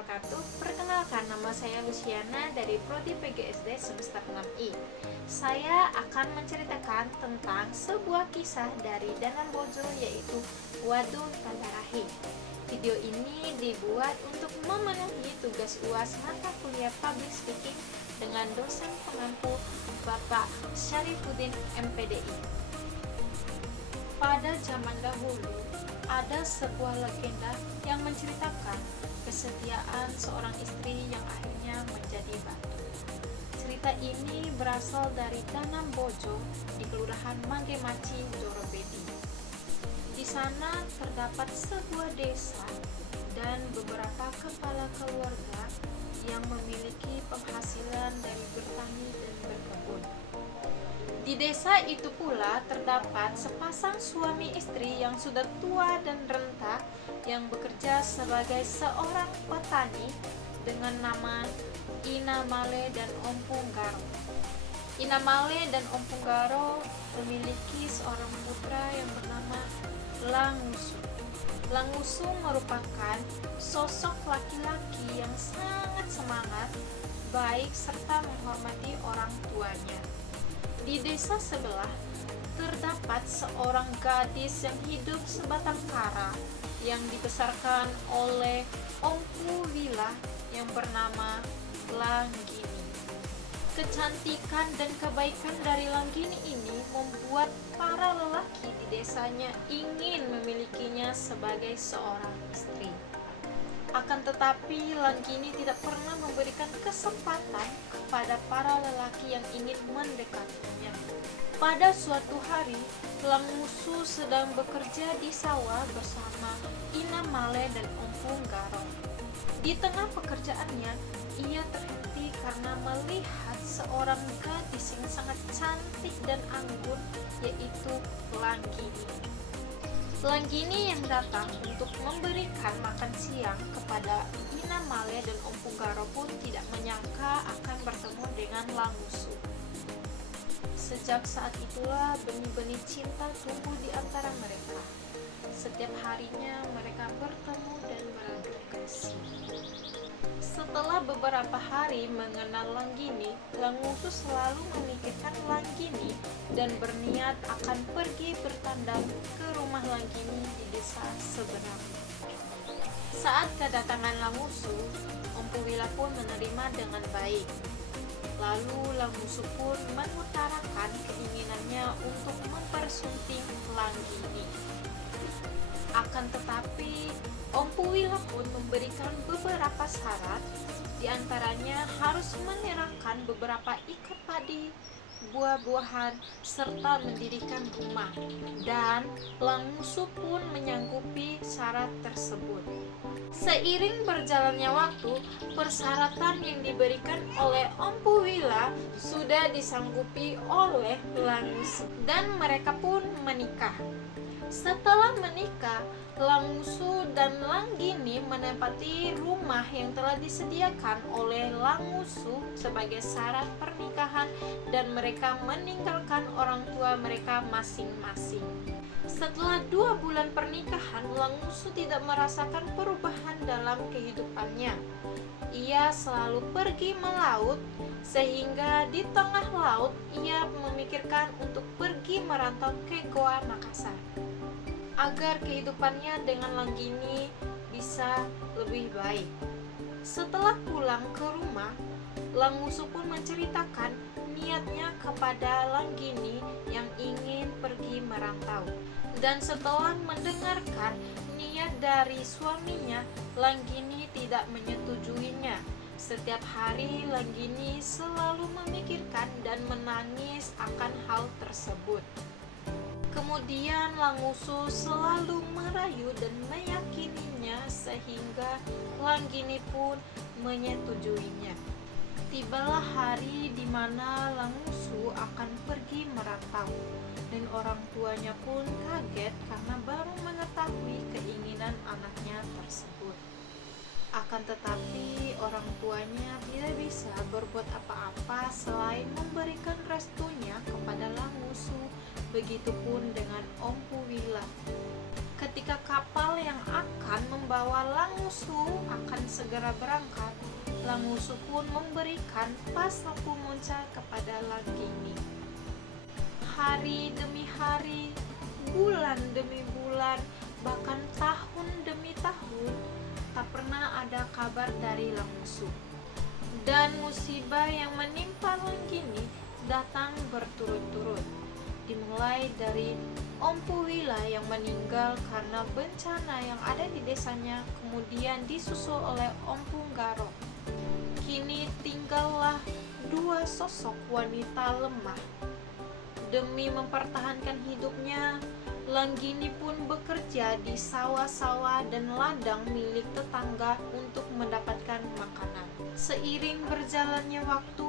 wabarakatuh. Perkenalkan, nama saya Luciana dari Prodi PGSD semester 6I. Saya akan menceritakan tentang sebuah kisah dari Danan Bojo, yaitu Wadul Tandarahi. Video ini dibuat untuk memenuhi tugas UAS mata kuliah Public Speaking dengan dosen pengampu Bapak Syarifuddin MPDI. Pada zaman dahulu, ada sebuah legenda yang menceritakan kesetiaan seorang istri yang akhirnya menjadi batu. Cerita ini berasal dari Danan Bojo di Kelurahan Manggemaci, Jorobedi. Di sana terdapat sebuah desa dan beberapa kepala keluarga yang memiliki penghasilan dari bertani dan berkebun. Di desa itu pula terdapat sepasang suami istri yang sudah tua dan renta yang bekerja sebagai seorang petani dengan nama Ina Male dan Ompung Garo. Ina Male dan Ompung Garo memiliki seorang putra yang bernama Langusu. Langusu merupakan sosok laki-laki yang sangat semangat, baik serta menghormati orang tuanya. Di desa sebelah terdapat seorang gadis yang hidup sebatang kara yang dibesarkan oleh Ompu Wila yang bernama Langgini. Kecantikan dan kebaikan dari Langgini ini membuat para lelaki di desanya ingin memilikinya sebagai seorang istri. Akan tetapi Langgini tidak pernah memberikan kesempatan kepada para lelaki yang ingin mendekatinya. Pada suatu hari, Langusu sedang bekerja di sawah bersama Ina Male dan Ompung Garo. Di tengah pekerjaannya, ia terhenti karena melihat seorang gadis yang sangat cantik dan anggun, yaitu Langgini. Langgini yang datang untuk memberikan makan siang kepada Ina Male dan Ompung Garo pun tidak menyangka akan bertemu dengan Langusu. Sejak saat itulah benih-benih cinta tumbuh di antara mereka. Setiap harinya mereka bertemu dan beradu kasih. Setelah beberapa hari mengenal Langgini, Langusu selalu memikirkan Langgini dan berniat akan pergi bertandang ke rumah Langgini di desa seberang. Saat kedatangan Langusu, Ompu Wila pun menerima dengan baik. Lalu Langusu pun mengutarakan keinginannya untuk mempersunting Langgini. Akan tetapi, Ompu Wila pun memberikan beberapa syarat, diantaranya harus menyerahkan beberapa ikat padi, buah-buahan, serta mendirikan rumah, dan Langusu pun menyanggupi syarat tersebut. Seiring berjalannya waktu, persyaratan yang diberikan oleh Ompu Wila sudah disanggupi oleh Langusu, dan mereka pun menikah. Setelah menikah, Langusu dan Langgini menempati rumah yang telah disediakan oleh Langusu sebagai syarat pernikahan dan mereka meninggalkan orang tua mereka masing-masing. Setelah 2 bulan pernikahan, Langusu tidak merasakan perubahan dalam kehidupannya. Ia selalu pergi melaut, sehingga di tengah laut ia memikirkan untuk pergi merantau ke Goa Makassar agar kehidupannya dengan Langgini bisa lebih baik. Setelah pulang ke rumah, Langusu pun menceritakan niatnya kepada Langgini yang ingin pergi merantau. Dan setelah mendengarkan niat dari suaminya, Langgini tidak menyetujuinya. Setiap hari Langgini selalu memikirkan dan menangis akan hal tersebut. Kemudian Langusu selalu merayu dan meyakininya sehingga Langgini pun menyetujuinya. Tibalah hari di mana Langusu akan pergi merantau, dan orang tuanya pun kaget karena baru mengetahui keinginan anaknya tersebut. Akan tetapi orang tuanya tidak bisa berbuat apa-apa selain memberikan restunya kepada Langusu, begitupun dengan Ompu Wila. Ketika kapal yang akan membawa Langusu akan segera berangkat, Langusu pun memberikan pasapu monca kepada Langgini. Hari demi hari, bulan demi bulan, bahkan tahun demi tahun, tak pernah ada kabar dari Langusu. Dan musibah yang menimpa Langgini datang berturut-turut. Dimulai dari Ompu Wila yang meninggal karena bencana yang ada di desanya, kemudian disusul oleh Ompu Ngaro. Kini tinggallah dua sosok wanita lemah. Demi mempertahankan hidupnya, Langgini pun bekerja di sawah-sawah dan ladang milik tetangga untuk mendapatkan makanan. Seiring berjalannya waktu,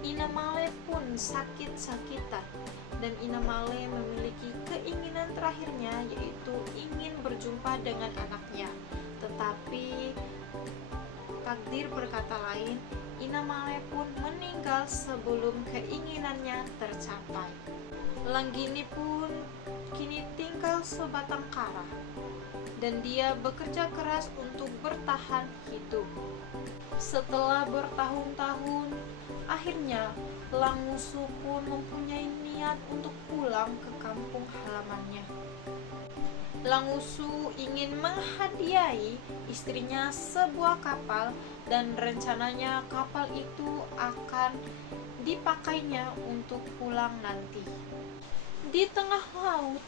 Inamale pun sakit-sakitan, dan Inamale memiliki keinginan terakhirnya, yaitu ingin berjumpa dengan anaknya. Tetapi takdir berkata lain, Inamale pun meninggal sebelum keinginannya tercapai. Langgini pun kini tinggal sebatang kara, dan dia bekerja keras untuk bertahan hidup. Setelah bertahun-tahun, akhirnya Langusu pun mempunyai niat untuk pulang ke kampung halamannya. Langusu ingin menghadiahi istrinya sebuah kapal, dan rencananya kapal itu akan dipakainya untuk pulang nanti. Di tengah laut,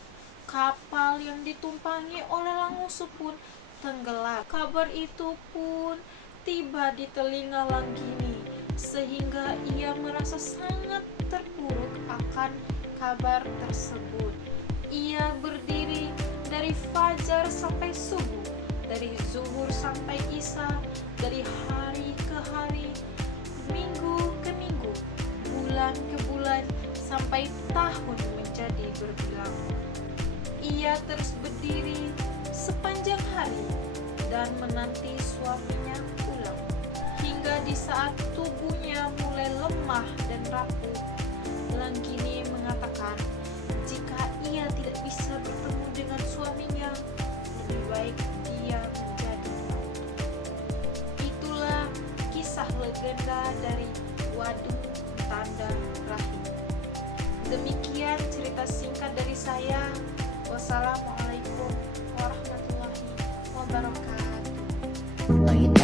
kapal yang ditumpangi oleh Langusu pun tenggelam. Kabar itu pun tiba di telinga Langgini, sehingga ia merasa sangat terpuruk akan kabar tersebut. Ia berdiri dari fajar sampai subuh, dari zuhur sampai isya, dari hari ke hari, minggu ke minggu, bulan ke bulan, sampai tahun menjadi berbilang. Ia terus berdiri sepanjang hari dan menanti suaminya pulang. Hingga di saat tubuhnya mulai lemah dan rapuh, Langgini mengatakan jika ia tidak bisa bertemu dengan suaminya, lebih baik dia menjadi maut. Itulah kisah legenda dari Waduk Tanda Rahim. Demikian cerita singkat dari saya. Wassalamualaikum warahmatullahi wabarakatuh.